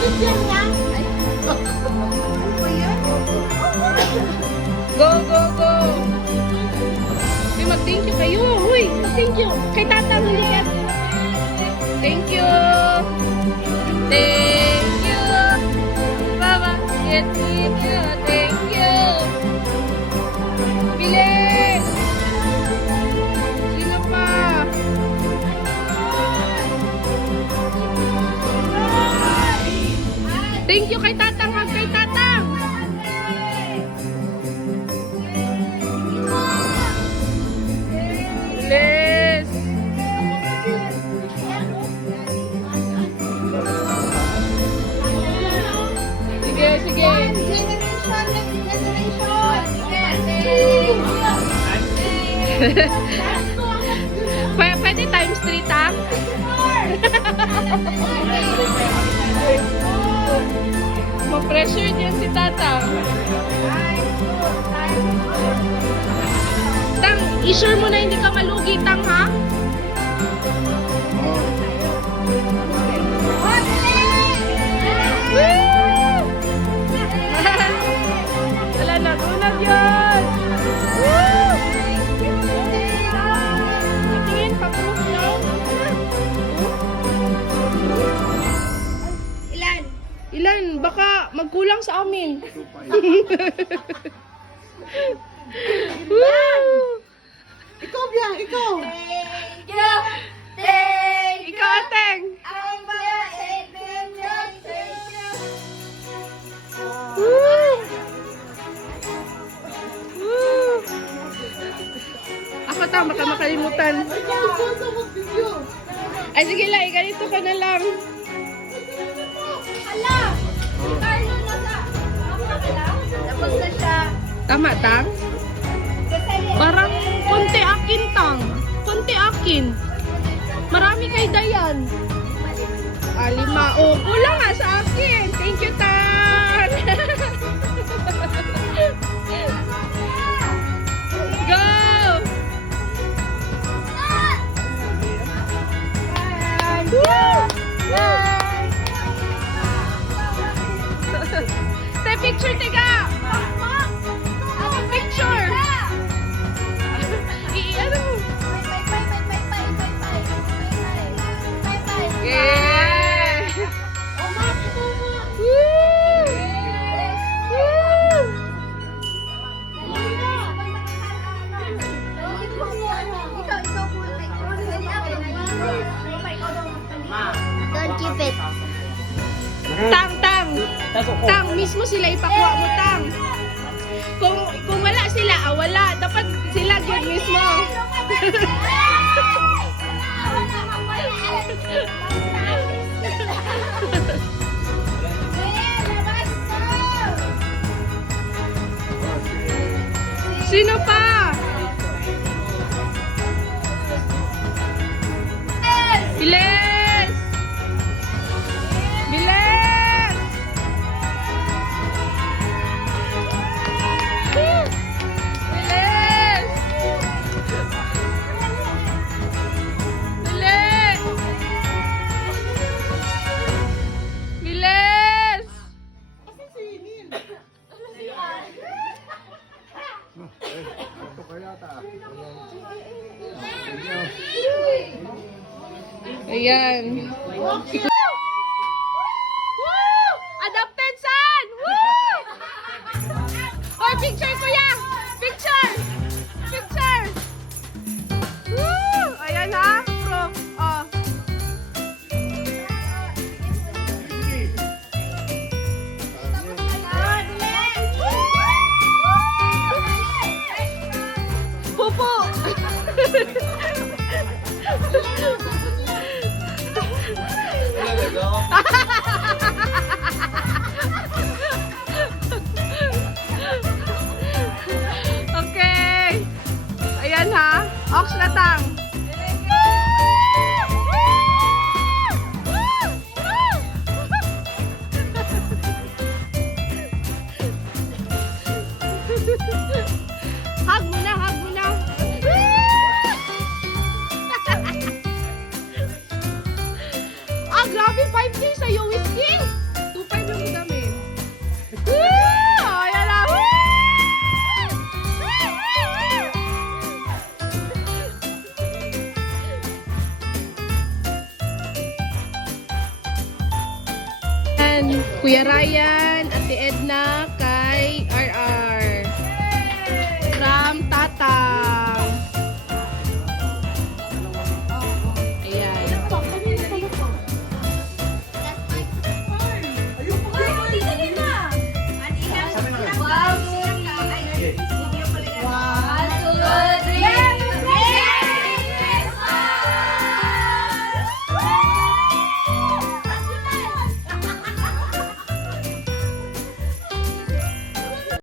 Galit yan nga. Go, go, go. Uy, mag-thank you kayo. Uy, thank you. Kay Tatang, hindi ka. Thank you. Thank you. Mama, get with you. Thank you. Bilis. Sino pa? Thank you kay Tatang. Hug kay Tatang. Bilis. Sige, sige. Pwede times 3, Tang? Ma-pressure niyan si Tatang. Tang, i-sure mo na hindi ka malugi, Tang, ha? Woo! Wala na, unag yun! Woo! Tingin, paproof daw. Ilan? Ilan? Baka magkulang sa amin. Woo! Ikaw, Biang, ikaw. Ikaw, Ateng. Woo! Woo! Ako tama baka makalimutan. Ay, sige lang, ganito ka na lang. Tapos na siya. Tama, Tang? Parang konti akin, Tang. Konti akin. Marami kay Dayan. 5. Oh, kulang nga sa akin. Thank you, Tang. Go! Tay, picture, tiga! Picture! I-ano mo? Yeah! Woo! Woo! Don't keep it. Tang, Tang! Tang, mismo sila ipakuha mo, Tang. Kung wala sila, wala. Dapat sila good mismo. Sino pa? Bilis! Bilis! Woo! Bilis! Bilis! Bilis! Ayan. Woo! Adopted son! Woo! Or picture, kuya! Picture! Picture! Woo! Ayan ha, proof. Oh. Pupo! Kuya Ryan, Ate Edna,